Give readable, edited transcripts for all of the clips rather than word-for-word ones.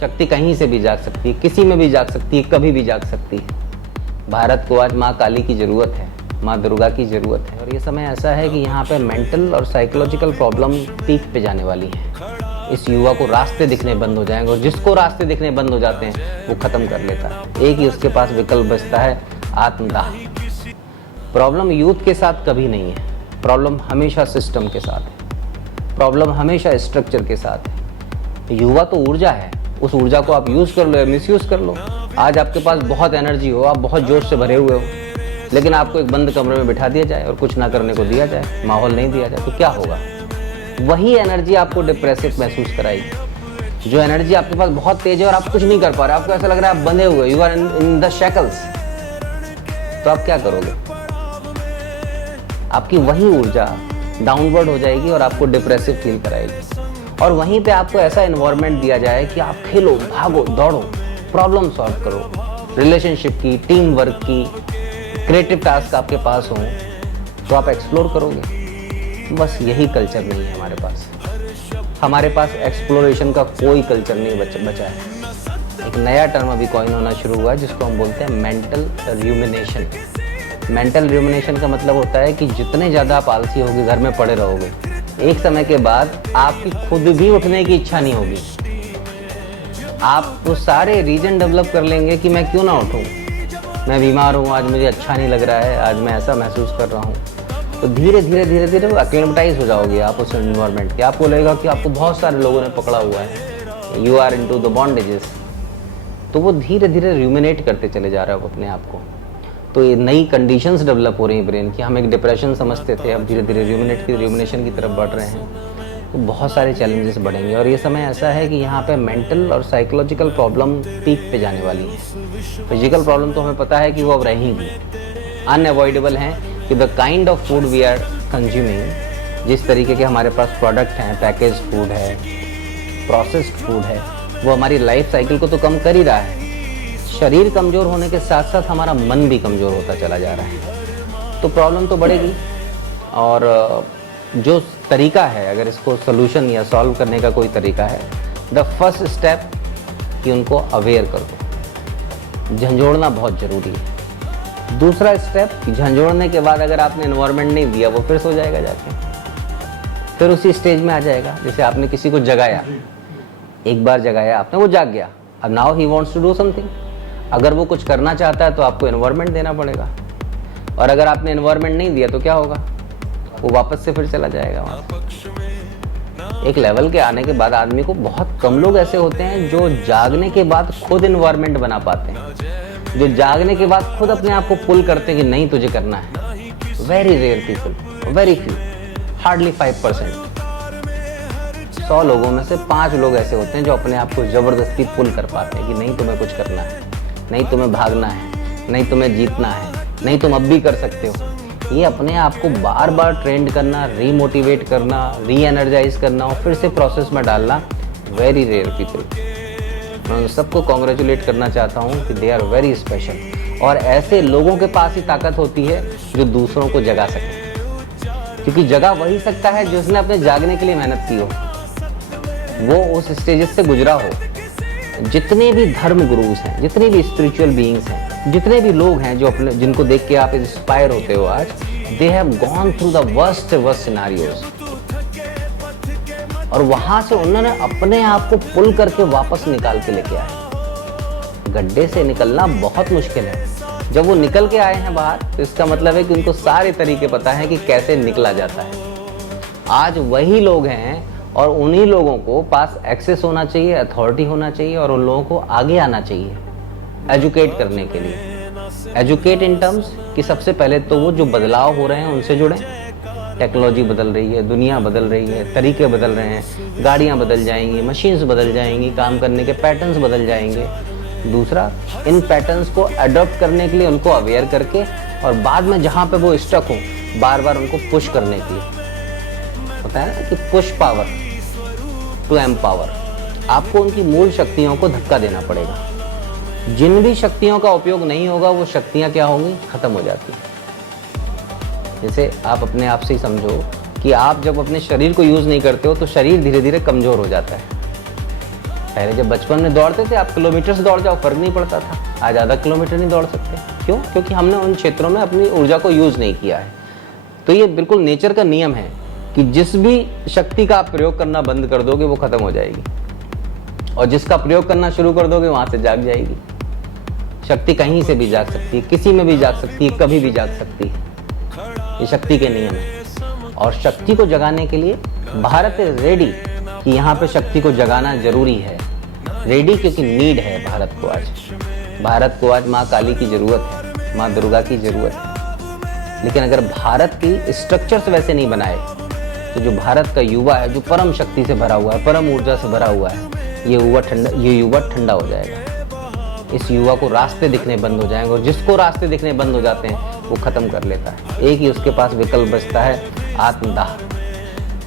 शक्ति कहीं से भी जाग सकती है, किसी में भी जाग सकती है, कभी भी जाग सकती है। भारत को आज माँ काली की ज़रूरत है, माँ दुर्गा की ज़रूरत है। और ये समय ऐसा है कि यहाँ पे मेंटल और साइकोलॉजिकल प्रॉब्लम पीक पे जाने वाली है। इस युवा को रास्ते दिखने बंद हो जाएंगे और जिसको रास्ते दिखने बंद हो जाते हैं वो ख़त्म कर लेता है। एक ही उसके पास विकल्प बचता है, आत्मदाह। प्रॉब्लम यूथ के साथ कभी नहीं है, प्रॉब्लम हमेशा सिस्टम के साथ है, प्रॉब्लम हमेशा स्ट्रक्चर के साथ है। युवा तो ऊर्जा है, उस ऊर्जा को आप यूज़ कर लो या मिसयूज़ कर लो। आज आपके पास बहुत एनर्जी हो, आप बहुत जोश से भरे हुए हो, लेकिन आपको एक बंद कमरे में बिठा दिया जाए और कुछ ना करने को दिया जाए, माहौल नहीं दिया जाए, तो क्या होगा? वही एनर्जी आपको डिप्रेसिव महसूस कराएगी। जो एनर्जी आपके पास बहुत तेज है और आप कुछ नहीं कर पा रहे, आपको ऐसा लग रहा है आप बंधे हुए, you are in the shackles, तो आप क्या करोगे? आपकी वही ऊर्जा डाउनवर्ड हो जाएगी और आपको डिप्रेसिव फील कराएगी। और वहीं पे आपको ऐसा एनवायरनमेंट दिया जाए कि आप खेलो, भागो, दौड़ो, प्रॉब्लम सॉल्व करो, रिलेशनशिप की, टीम वर्क की, क्रिएटिव टास्क आपके पास हो, तो आप एक्सप्लोर करोगे। बस यही कल्चर नहीं है हमारे पास। हमारे पास एक्सप्लोरेशन का कोई कल्चर नहीं बचा है। एक नया टर्म अभी कॉइन होना शुरू हुआ है जिसको हम बोलते हैं मेंटल रूमिनेशन। मेंटल रूमिनेशन का मतलब होता है कि जितने ज़्यादा आप आलसी होगे, घर में पड़े रहोगे, एक समय के बाद आपकी खुद भी उठने की इच्छा नहीं होगी। आप तो सारे रीजन डेवलप कर लेंगे कि मैं क्यों ना उठूं, मैं बीमार हूँ, आज मुझे अच्छा नहीं लग रहा है, आज मैं ऐसा महसूस कर रहा हूँ। तो धीरे धीरे धीरे धीरे वो एक्लेमेटाइज हो जाओगे आप उस एनवायरनमेंट के। आपको लगेगा कि आपको बहुत सारे लोगों ने पकड़ा हुआ है, you are into the bondages. तो वो धीरे धीरे रूमिनेट करते चले जा रहे हो अपने आप को। तो ये नई कंडीशंस डेवलप हो रही हैं ब्रेन की। हम एक डिप्रेशन समझते थे, अब धीरे धीरे रूमिनेशन की तरफ बढ़ रहे हैं। तो बहुत सारे चैलेंजेस बढ़ेंगे और ये समय ऐसा है कि यहाँ पे मेंटल और साइकोलॉजिकल प्रॉब्लम पीक पे जाने वाली है। फिजिकल प्रॉब्लम तो हमें पता है कि वो अब रहेंगी, अनअवॉइडेबल हैं, कि the kind of food we are consuming, जिस तरीके के हमारे पास प्रोडक्ट हैं, पैकेज फूड है, प्रोसेस्ड फूड है, वो हमारी लाइफ साइकिल को तो कम कर ही रहा है। शरीर कमज़ोर होने के साथ साथ हमारा मन भी कमज़ोर होता चला जा रहा है। तो प्रॉब्लम तो बढ़ेगी। और जो तरीका है, अगर इसको सोल्यूशन या सॉल्व करने का कोई तरीका है, द फर्स्ट स्टेप कि उनको अवेयर कर दो। झंझोड़ना बहुत ज़रूरी है। दूसरा स्टेप कि झंझोड़ने के बाद अगर आपने एनवायरनमेंट नहीं दिया, वो फिर सो जाएगा जाके, फिर उसी स्टेज में आ जाएगा। जैसे आपने किसी को जगाया, एक बार जगाया आपने, वो जाग गया, अब now he wants to do something. अगर वो कुछ करना चाहता है तो आपको एनवायरनमेंट देना पड़ेगा, और अगर आपने एनवायरनमेंट नहीं दिया तो क्या होगा? वो वापस से फिर चला जाएगा वहाँ से। एक लेवल के आने के बाद आदमी को, बहुत कम लोग ऐसे होते हैं जो जागने के बाद खुद एनवायरनमेंट बना पाते हैं, जो जागने के बाद खुद अपने आप को पुल करते हैं कि नहीं तुझे करना है। Very rare people, very few, hardly 5%। 100 लोगों में से 5 लोग ऐसे होते हैं जो अपने आप को ज़बरदस्ती पुल कर पाते हैं कि नहीं तुम्हें कुछ करना है, नहीं तुम्हें भागना है, नहीं तुम्हें जीतना है, नहीं तुम अब भी कर सकते हो। ये अपने आप को बार बार ट्रेंड करना, रीमोटिवेट करना, री एनर्जाइज करना और फिर से प्रोसेस में डालना, वेरी रेयर पीपल। मैं उन सबको कॉन्ग्रेचुलेट करना चाहता हूँ कि दे आर वेरी स्पेशल। और ऐसे लोगों के पास ही ताकत होती है जो दूसरों को जगा सके, क्योंकि जगा वही सकता है जिसने अपने जागने के लिए मेहनत की हो, वो उस स्टेजेस से गुजरा हो। जितने भी धर्म गुरुज हैं, जितने भी स्पिरिचुअल बीइंग्स हैं, जितने भी लोग हैं जो अपने, जिनको देख के आप इंस्पायर होते हो आज, they have gone through the worst scenarios, और वहां से उन्होंने अपने आप को पुल करके वापस निकाल के लेके आए। गड्ढे से निकलना बहुत मुश्किल है। जब वो निकल के आए हैं बाहर, तो इसका मतलब है कि उनको सारे तरीके पता है कि कैसे निकला जाता है। आज वही लोग हैं और उन्हीं लोगों को पास एक्सेस होना चाहिए, अथॉरिटी होना चाहिए, और उन लोगों को आगे आना चाहिए एजुकेट करने के लिए। एजुकेट इन टर्म्स कि सबसे पहले तो वो जो बदलाव हो रहे हैं उनसे जुड़ें। टेक्नोलॉजी बदल रही है, दुनिया बदल रही है, तरीके बदल रहे हैं, गाड़ियाँ बदल जाएंगी, मशीन्स बदल जाएंगी, काम करने के पैटर्न्स बदल जाएंगे। दूसरा, इन पैटर्न्स को अडॉप्ट करने के लिए उनको अवेयर करके, और बाद में जहाँ पे वो स्टक हो, बार बार उनको पुश करने के लिए। होता है ना कि पुश पावर टू एम्पावर। आपको उनकी मूल शक्तियों को धक्का देना पड़ेगा। जिन भी शक्तियों का उपयोग नहीं होगा, वो शक्तियाँ क्या होंगी? खत्म हो जाती हैं। जैसे आप अपने आप से ही समझो कि आप जब अपने शरीर को यूज़ नहीं करते हो तो शरीर धीरे धीरे कमज़ोर हो जाता है। पहले जब बचपन में दौड़ते थे आप किलोमीटर्स दौड़ जाओ, फर्क नहीं पड़ता था। आज आधा किलोमीटर नहीं दौड़ सकते। क्यों? क्योंकि हमने उन क्षेत्रों में अपनी ऊर्जा को यूज नहीं किया है। तो ये बिल्कुल नेचर का नियम है कि जिस भी शक्ति का आप प्रयोग करना बंद कर दोगे वो खत्म हो जाएगी, और जिसका प्रयोग करना शुरू कर दोगे वहां से जाग जाएगी। शक्ति कहीं से भी जाग सकती है, किसी में भी जाग सकती है, कभी भी जाग सकती है। ये शक्ति के नियम है। और शक्ति को जगाने के लिए भारत इज रेडी कि यहाँ पे शक्ति को जगाना जरूरी है। रेडी क्योंकि नीड है भारत को आज। भारत को आज माँ काली की जरूरत है, माँ दुर्गा की जरूरत है। लेकिन अगर भारत की स्ट्रक्चर्स वैसे नहीं बनाए तो जो भारत का युवा है, जो परम शक्ति से भरा हुआ है, परम ऊर्जा से भरा हुआ है, ये युवा ठंडा हो जाएगा। इस युवा को रास्ते दिखने बंद हो जाएंगे, और जिसको रास्ते दिखने बंद हो जाते हैं वो खत्म कर लेता है। एक ही उसके पास विकल्प बचता है, आत्मदाह।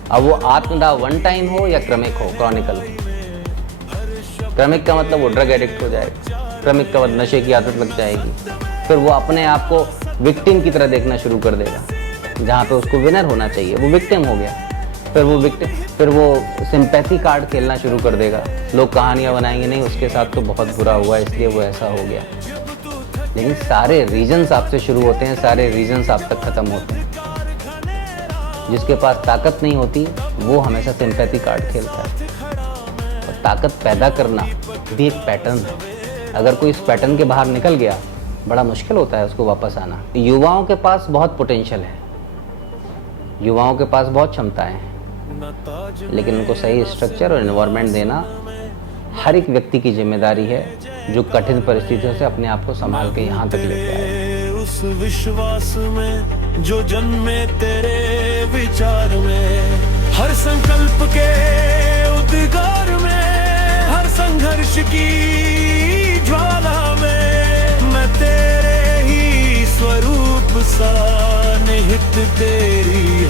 अब वो आत्मदाह वन टाइम हो या क्रमिक हो, क्रॉनिकल। क्रमिक का मतलब वो ड्रग एडिक्ट हो जाएगा, क्रमिक का मतलब नशे की आदत लग जाएगी, फिर वो अपने आप को विक्टिम की तरह देखना शुरू कर देगा। जहाँ पे उसको विनर होना चाहिए वो विक्टिम हो गया। फिर वो सिंपैथी कार्ड खेलना शुरू कर देगा। लोग कहानियां बनाएंगे, नहीं उसके साथ तो बहुत बुरा हुआ इसलिए वो ऐसा हो गया। लेकिन सारे रीजंस आपसे शुरू होते हैं, सारे रीजंस आप तक खत्म होते हैं। जिसके पास ताकत नहीं होती वो हमेशा सिंपैथी कार्ड खेलता है। और ताकत पैदा करना भी एक पैटर्न है। अगर कोई इस पैटर्न के बाहर निकल गया बड़ा मुश्किल होता है उसको वापस आना। युवाओं के पास बहुत पोटेंशियल है, युवाओं के पास बहुत क्षमताएं हैं, लेकिन उनको सही स्ट्रक्चर और एनवायरनमेंट देना हर एक व्यक्ति की जिम्मेदारी है, जो कठिन परिस्थितियों से अपने आप को संभाल के यहाँ तक लेके आए। उस विश्वास में जो जन्मे तेरे विचार में, हर संकल्प के उद्गार में, हर संघर्ष की ज्वाला में, मैं तेरे ही स्वरूप सा निहित तेरी